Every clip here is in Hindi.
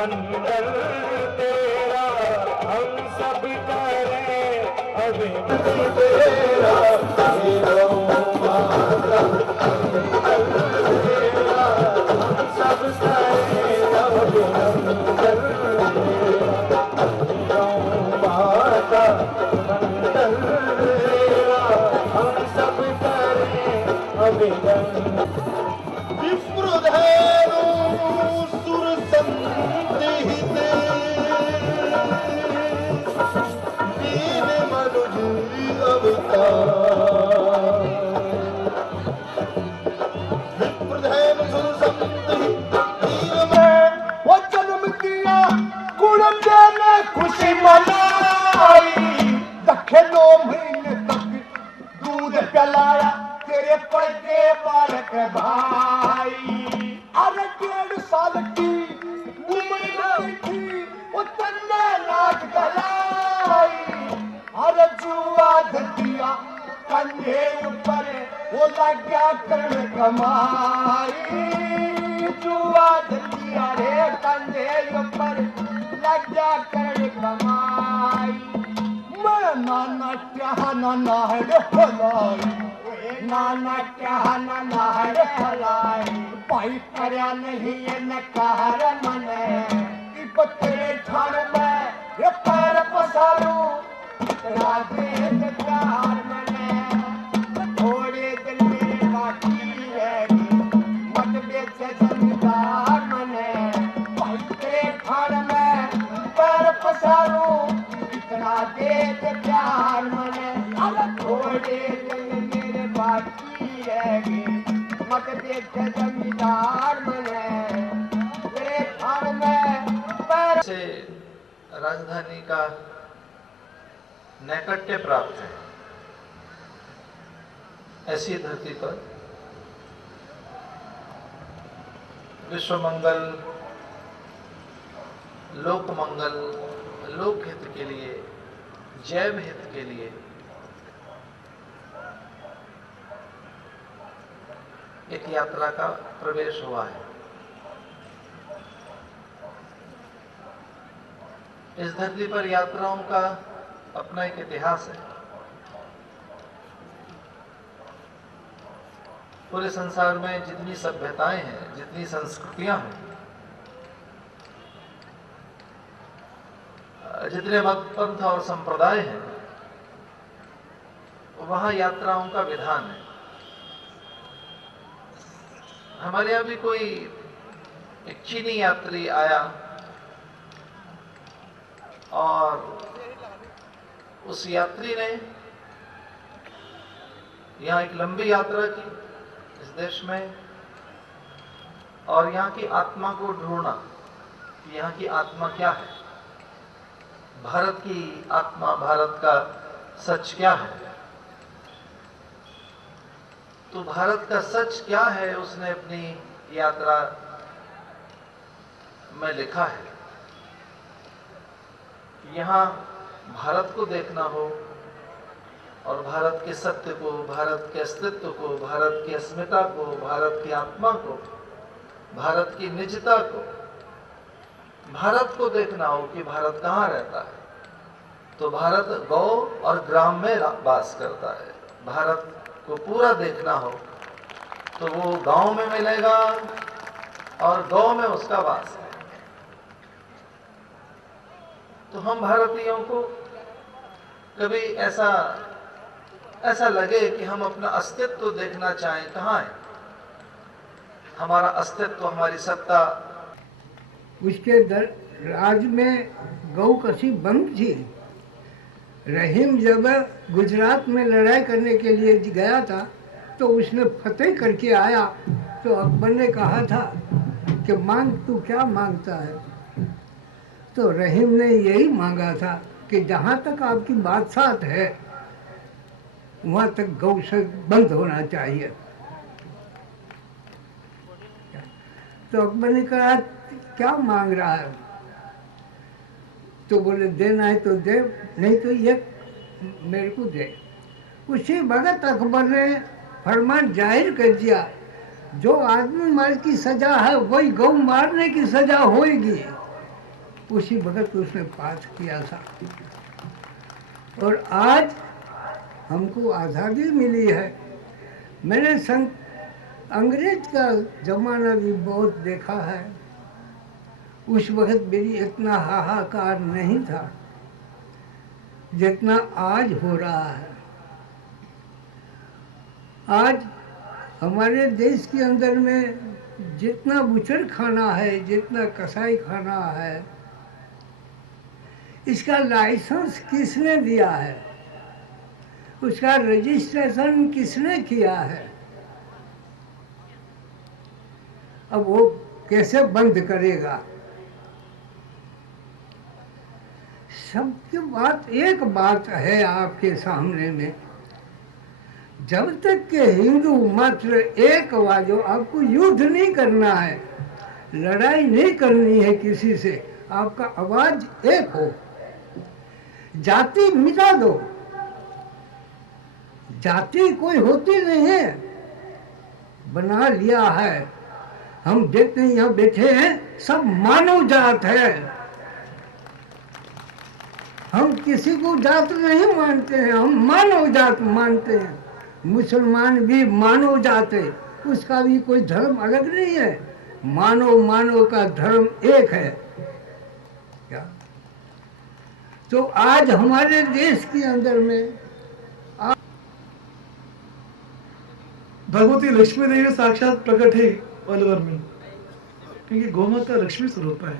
मंगल तेरा हम सब करें अभिनंदन तेरा हे गौ माता मंगल तेरा हम सब करें अभिनंदन तेरा हे गौ माता मंगल तेरा हम सब करें अभिनंदन विप्रधेनु सुरसंदिहित दीन मनुज अवतार विप्रधेनु सुरसंदिहित दीन में वो जन्म दिया गुण देने खुशी मनाई दखे 2 महीने तक दूध पिलाया तेरे पड़के बालक भाई अरे 1.5 साल की उम्र थी वो तन्ने नाच गलाई अरे जुआ धतिया कंधे ऊपर वो लग गया करण कमाई जुआ धतिया रे कंधे ऊपर लग गया करण कमाई मैं नाना क्या नाना है भलाई नाना क्या नाना है भलाई भाई करया नहीं ये नकार मने तेरे ठाण में ये पैर पसारू राधे प्यार मने थोड़े दिन मेरे बाकी रहेगी मत बेच जमींदार मने भाई तेरे ठाण में पैर पसारू इतना दे प्यार मने अरे थोड़े दिन मेरे बाकी रहेगी मत देख जमींदार मने तेरे ठाण में पैर से राजधानी का नैकट्य प्राप्त है। ऐसी धरती पर विश्व मंगल, लोक मंगल, लोक हित के लिए, जैव हित के लिए एक यात्रा का प्रवेश हुआ है। इस धरती पर यात्राओं का अपना एक इतिहास है। पूरे संसार में जितनी सभ्यताएं हैं, जितनी संस्कृतियां हैं, जितने मत पंथ और संप्रदाय हैं, वहां यात्राओं का विधान है। हमारे यहाँ भी कोई एक चीनी यात्री आया और उस यात्री ने यहाँ एक लंबी यात्रा की इस देश में, और यहाँ की आत्मा को ढूंढना कि यहाँ की आत्मा क्या है, भारत की आत्मा, भारत का सच क्या है। तो भारत का सच क्या है उसने अपनी यात्रा में लिखा है। यहाँ भारत को देखना हो और भारत के सत्य को, भारत के अस्तित्व को, भारत की अस्मिता को, भारत की आत्मा को, भारत की निजता को, भारत को देखना हो कि भारत कहाँ रहता है, तो भारत गौ और ग्राम में वास करता है। भारत को पूरा देखना हो तो वो गांव में मिलेगा और गौ में उसका वास है। तो हम भारतीयों को कभी ऐसा लगे कि हम अपना अस्तित्व देखना चाहें, कहाँ है हमारा अस्तित्व, हमारी सत्ता। उसके राज में गौ कसी बंद थी। रहीम जब गुजरात में लड़ाई करने के लिए गया था तो उसने फतेह करके आया तो अकबर ने कहा था कि मांग, तू क्या मांगता है? तो रहीम ने यही मांगा था कि जहाँ तक आपकी बादशाहत है वहाँ तक गौ से बंद होना चाहिए। तो अकबर ने कहा क्या मांग रहा है? तो बोले देना है तो दे, नहीं तो ये मेरे को दे। उसी वक्त अकबर ने फरमान जाहिर कर दिया, जो आदमी मार की सजा है वही गौ मारने की सजा होगी। उसी वक्त उसने पास किया था। और आज हमको आज़ादी मिली है। मैंने अंग्रेज का ज़माना भी बहुत देखा है। उस वक्त मेरी इतना हाहाकार नहीं था जितना आज हो रहा है। आज हमारे देश के अंदर में जितना बुचड़ खाना है, जितना कसाई खाना है, इसका लाइसेंस किसने दिया है, उसका रजिस्ट्रेशन किसने किया है, अब वो कैसे बंद करेगा? सबकी बात एक बात है आपके सामने में, जब तक के हिंदू मात्र एक आवाज हो, आपको युद्ध नहीं करना है, लड़ाई नहीं करनी है किसी से, आपका आवाज एक हो, जाति मिटा दो, जाति कोई होती नहीं है, बना लिया है। हम जितने यहाँ बैठे हैं सब मानव जात है। हम किसी को जात नहीं मानते हैं, हम मानव जात मानते हैं। मुसलमान भी मानव जात है, उसका भी कोई धर्म अलग नहीं है। मानव मानव का धर्म एक है। क्या तो आज हमारे देश के अंदर में भगवती लक्ष्मी देवी साक्षात प्रकट है अलवर में, क्योंकि गोमाता लक्ष्मी स्वरूप है।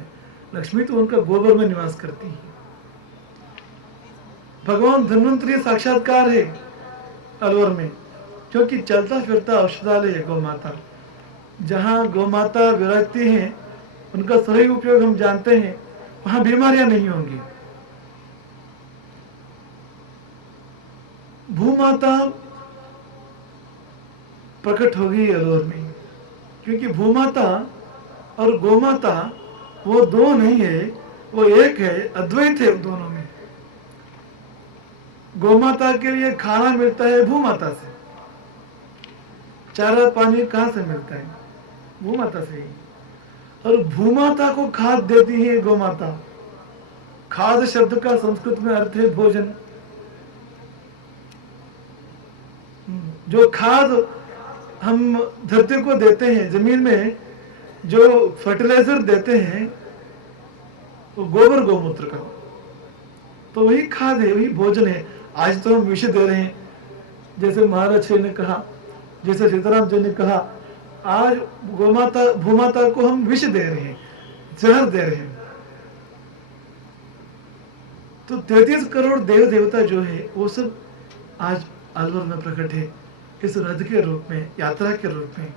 लक्ष्मी तो उनका गोबर में निवास करती है। भगवान धन्वंतरी साक्षात्कार है अलवर में, क्योंकि चलता फिरता औषधालय है गोमाता। जहाँ गोमाता विराजती हैं, उनका सही उपयोग हम जानते हैं, वहां बीमारियां नहीं होंगी। भूमाता प्रकट होगी अलवर में, क्योंकि भूमाता और गोमाता वो दो नहीं है, वो एक है, अद्वैत है उन दोनों में। गोमाता के लिए खाना मिलता है भूमाता से, चारा पानी कहां से मिलता है? भूमाता से ही। और भूमाता को खाद देती है गोमाता। खाद शब्द का संस्कृत में अर्थ है भोजन। जो खाद हम धरती को देते हैं, जमीन में जो फर्टिलाइजर देते हैं, वो गोबर गौमूत्र का, तो वही खाद है, वही भोजन है। आज तो हम विष दे रहे हैं, जैसे महाराज जी ने कहा, जैसे सीताराम जी ने कहा, आज गोमाता भूमाता को हम विष दे रहे हैं, जहर दे रहे हैं। तो 33 करोड़ देव देवता जो है वो सब आज अलवर में प्रकट है, इस रथ के रूप में, यात्रा के रूप में।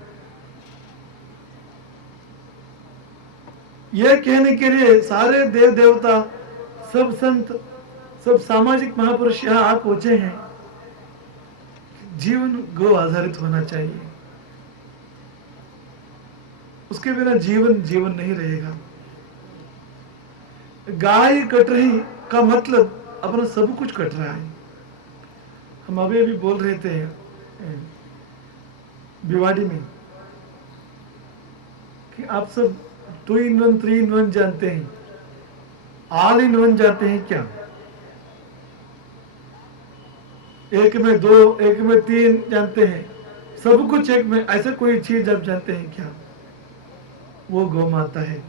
यह कहने के लिए सारे देव देवता, सब संत, सब सामाजिक महापुरुष यहाँ आ पहुंचे हैं। जीवन गो आधारित होना चाहिए, उसके बिना जीवन नहीं रहेगा। गाय कट रही का मतलब अपना सब कुछ कट रहा है। हम अभी बोल रहे थे भिवाड़ी में कि आप सब 2 in 1 3 in 1 जानते हैं, ऑल इन वन जानते हैं क्या? एक में 2, एक में 3 जानते हैं, सब कुछ एक में, ऐसा कोई चीज आप जानते हैं क्या? वो गौ माता है।